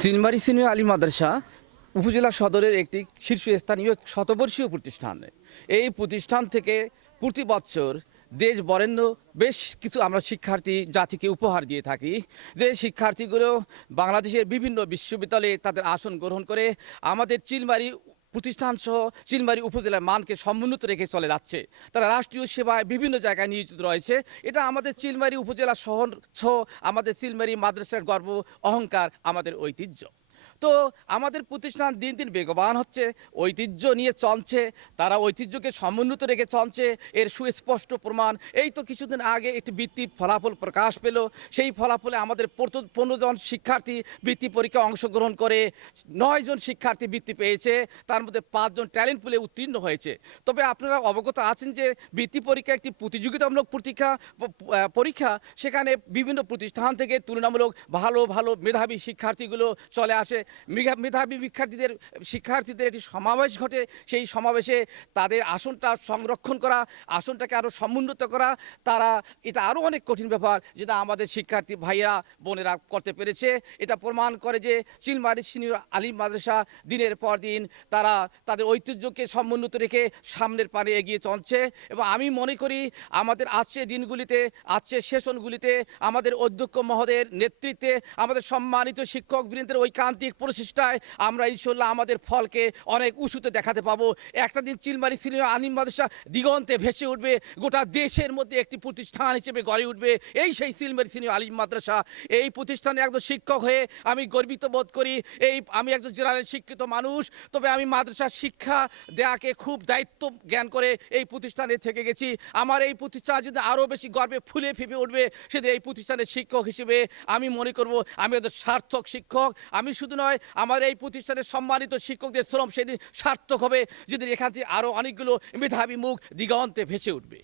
Chilmari senior Ali মাদ্রাসা উপজেলা সদরের একটি শীর্ষস্থানীয় শতবর্ষীয় প্রতিষ্ঠান। এই প্রতিষ্ঠান থেকে প্রতি বছর দেশ বরেণ্য বেশ কিছু আমরা শিক্ষার্থী জাতিকে উপহার দিয়ে থাকি, যে শিক্ষার্থীগুলো বাংলাদেশের বিভিন্ন বিশ্ববিদ্যালয়ে তাদের আসন গ্রহণ করে আমাদের চিলমারী প্রতিষ্ঠান সহ চিলমারী উপজেলার মানকে সমুন্নত রেখে চলে যাচ্ছে। তারা রাষ্ট্রীয় সেবায় বিভিন্ন জায়গায় নিয়োজিত রয়েছে। এটা আমাদের চিলমারী উপজেলা শহর সহ আমাদের চিলমারী মাদ্রাসার গর্ব, অহংকার, আমাদের ঐতিহ্য। তো আমাদের প্রতিষ্ঠান দিন দিন বেগবান হচ্ছে, ঐতিহ্য নিয়ে চলছে, তারা ঐতিহ্যকে সমুন্নত রেখে চলছে, এর সুস্পষ্ট প্রমাণ। এই তো কিছুদিন আগে একটি বৃত্তি ফলাফল প্রকাশ পেল। সেই ফলাফলে আমাদের 15 জন শিক্ষার্থী বৃত্তি পরীক্ষায় অংশগ্রহণ করে 9 জন শিক্ষার্থী বৃত্তি পেয়েছে, তার মধ্যে 5 জন ট্যালেন্ট পুলে উত্তীর্ণ হয়েছে। তবে আপনারা অবগত আছেন যে বৃত্তি পরীক্ষা একটি প্রতিযোগিতামূলক পরীক্ষা। সেখানে বিভিন্ন প্রতিষ্ঠান থেকে তুলনামূলক ভালো ভালো মেধাবী শিক্ষার্থীগুলো চলে আসে। মেধাবী শিক্ষার্থীদের একটি সমাবেশ ঘটে। সেই সমাবেশে তাদের আসনটা সংরক্ষণ করা, আসনটাকে আরও সমুন্নত করা, তারা এটা আরও অনেক কঠিন ব্যাপার, যেটা আমাদের শিক্ষার্থী ভাইয়েরা বোনেরা করতে পেরেছে। এটা প্রমাণ করে যে চিলমারী সিনিয়র আলিম মাদ্রাসা দিনের পর দিন তারা তাদের ঐতিহ্যকে সমুন্নত রেখে সামনের পানে এগিয়ে চলছে। এবং আমি মনে করি আমাদের আজকের দিনগুলিতে, আজকের সেশনগুলিতে আমাদের অধ্যক্ষ মহোদয়ের নেতৃত্বে, আমাদের সম্মানিত শিক্ষকবৃন্দের ঐকান্তিক প্রচেষ্টায় আমরা ইনশাল্লাহ আমাদের ফলকে অনেক উঁচুতে দেখাতে পাবো। একটা দিন চিলমারী সিনিয়র আলিম মাদ্রাসা দিগন্তে ভেসে উঠবে, গোটা দেশের মধ্যে একটি প্রতিষ্ঠান হিসেবে গড়ে উঠবে। এই সেই চিলমারী সিনিয়র আলিম মাদ্রাসা। এই প্রতিষ্ঠানে একজন শিক্ষক হয়ে আমি গর্বিত বোধ করি। আমি একজন জেনারেল শিক্ষিত মানুষ, তবে আমি মাদ্রাসার শিক্ষা দেয়াকে খুব দায়িত্ব জ্ঞান করে এই প্রতিষ্ঠানে থেকে গেছি। আমার এই প্রতিষ্ঠান যদি আরও বেশি গর্বে ফুলে ফেঁপে উঠবে, সেদিন এই প্রতিষ্ঠানের শিক্ষক হিসেবে আমি মনে করব আমি একজন সার্থক শিক্ষক। আমি শুধু নয়, আমার এই প্রতিষ্ঠানের সম্মানিত শিক্ষকদের শ্রম সেদিন সার্থক হবে, যেদিন এখান থেকে আরও অনেকগুলো মেধাবী মুখ দিগন্তে ভেসে উঠবে।